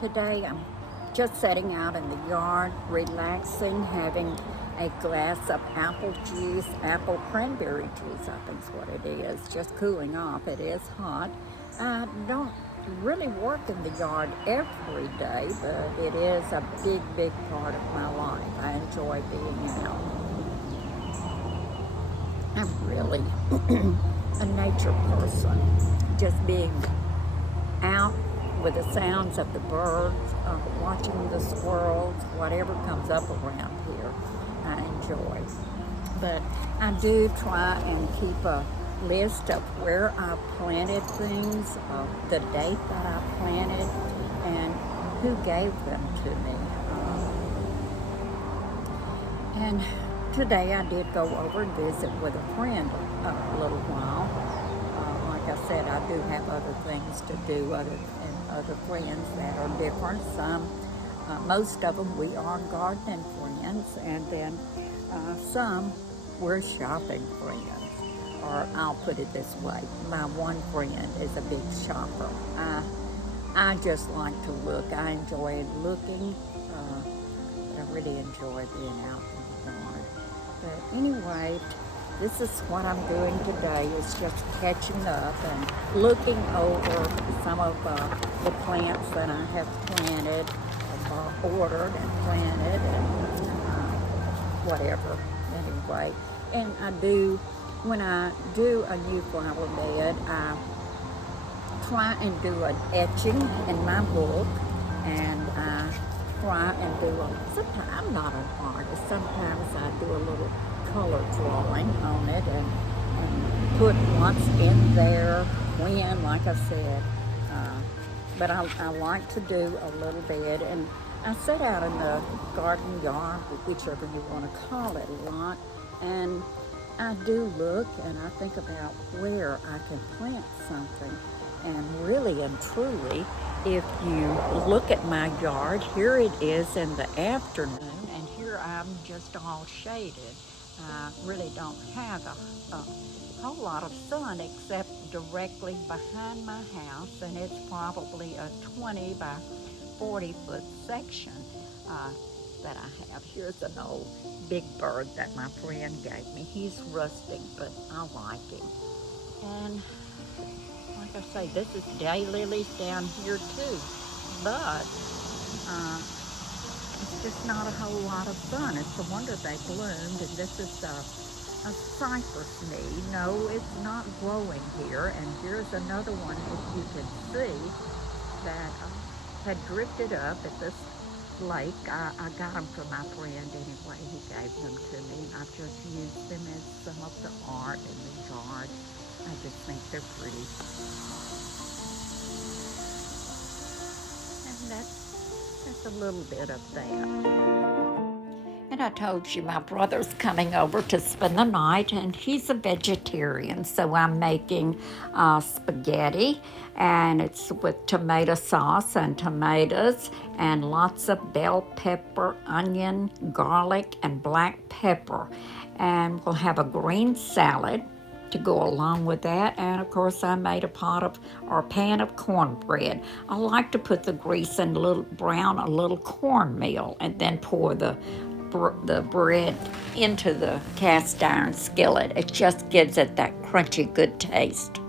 Today I'm just sitting out in the yard, relaxing, having a glass of apple juice, apple cranberry juice, I think is what it is, just cooling off. It is hot. I don't really work in the yard every day, but it is a big, big part of my life. I enjoy being out. I'm really a nature person, just being out with the sounds of the birds, watching the squirrels, whatever comes up around here, I enjoy. But I do try and keep a list of where I planted things, the date that I planted, and who gave them to me. And today I did go over and visit with a friend a little while. Like I said, I do have other things to do and other friends that are different. Most of them we are gardening friends, and then some we're shopping friends. Or I'll put it this way, my one friend is a big shopper. I just like to look. I enjoy looking. I really enjoy being out in the yard. But anyway, this is what I'm doing today, is just catching up and looking over some of the plants that I have planted, ordered and planted, and whatever. Anyway, and when I do a new flower bed, I try and do an etching in my book, and I try and do sometimes I'm not an artist. Sometimes I do a little color drawing on it and put what's in there, when, like I said. But I like to do a little bed, and I sit out in the garden yard, whichever you want to call it, a lot, and I do look and I think about where I can plant something. And really and truly, if you look at my yard, here it is in the afternoon, and here I'm just all shaded. I really don't have a whole lot of sun except directly behind my house, and it's probably a 20 by 40 foot section that I have. Here's an old big bird that my friend gave me. He's rusting, but I like him. And like I say, this is daylilies down here too, but it's just not a whole lot of sun. It's a wonder they bloomed. And this is a cypress knee. No, it's not growing here. And here's another one, if you can see, that had drifted up at this lake. I got them from my friend anyway. He gave them to me. I've just used them as some of the art in the yard. I just think they're pretty. And that's a little bit of that. And I told you my brother's coming over to spend the night, and he's a vegetarian, so I'm making spaghetti, and it's with tomato sauce and tomatoes and lots of bell pepper, onion, garlic, and black pepper. And we'll have a green salad to go along with that. And of course I made a pan of cornbread. I like to put the grease in brown a little cornmeal, and then pour the bread into the cast iron skillet. It just gives it that crunchy good taste.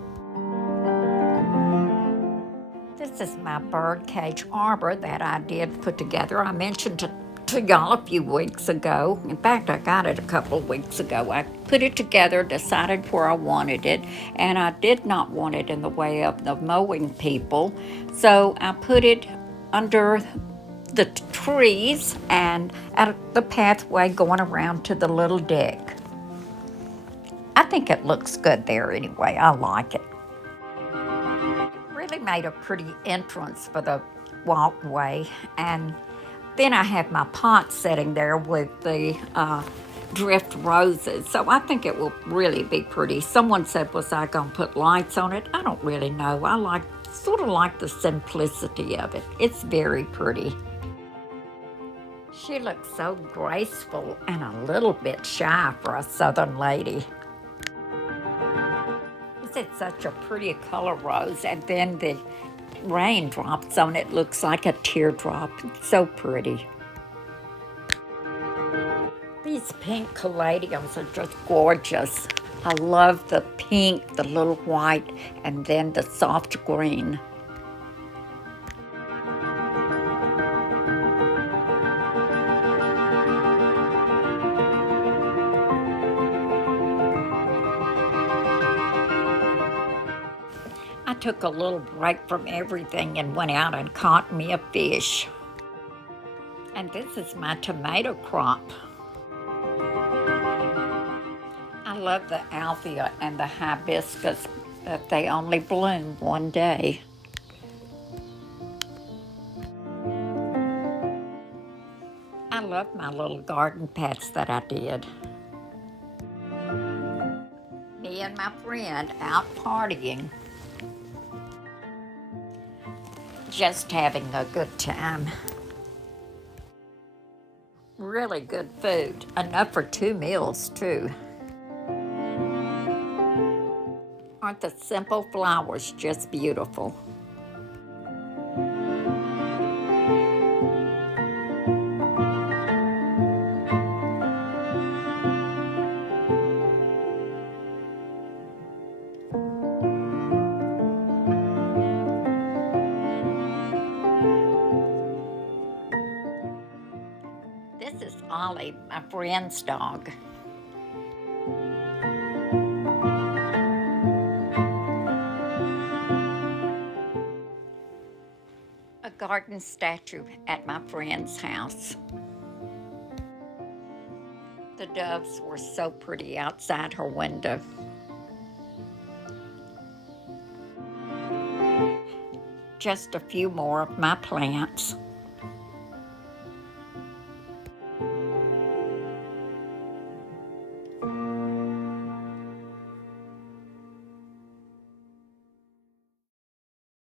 This is my bird cage arbor that I did put together. I mentioned to y'all a few weeks ago. In fact, I got it a couple of weeks ago. I put it together, decided where I wanted it, and I did not want it in the way of the mowing people. So I put it under the trees and at the pathway going around to the little deck. I think it looks good there anyway. I like it. Really made a pretty entrance for the walkway, and then I have my pot sitting there with the drift roses, so I think it will really be pretty. Someone said, was I going to put lights on it? I don't really know. I sort of like the simplicity of it. It's very pretty. She looks so graceful and a little bit shy for a southern lady. It's such a pretty color rose, and then the raindrops on it. Looks like a teardrop. It's so pretty. These pink caladiums are just gorgeous. I love the pink, the little white, and then the soft green. I took a little break from everything and went out and caught me a fish. And this is my tomato crop. I love the althea and the hibiscus, but they only bloom one day. I love my little garden pets that I did. Me and my friend out partying. Just having a good time. Really good food, enough for 2 meals too. Aren't the simple flowers just beautiful? This is Ollie, my friend's dog. A garden statue at my friend's house. The doves were so pretty outside her window. Just a few more of my plants.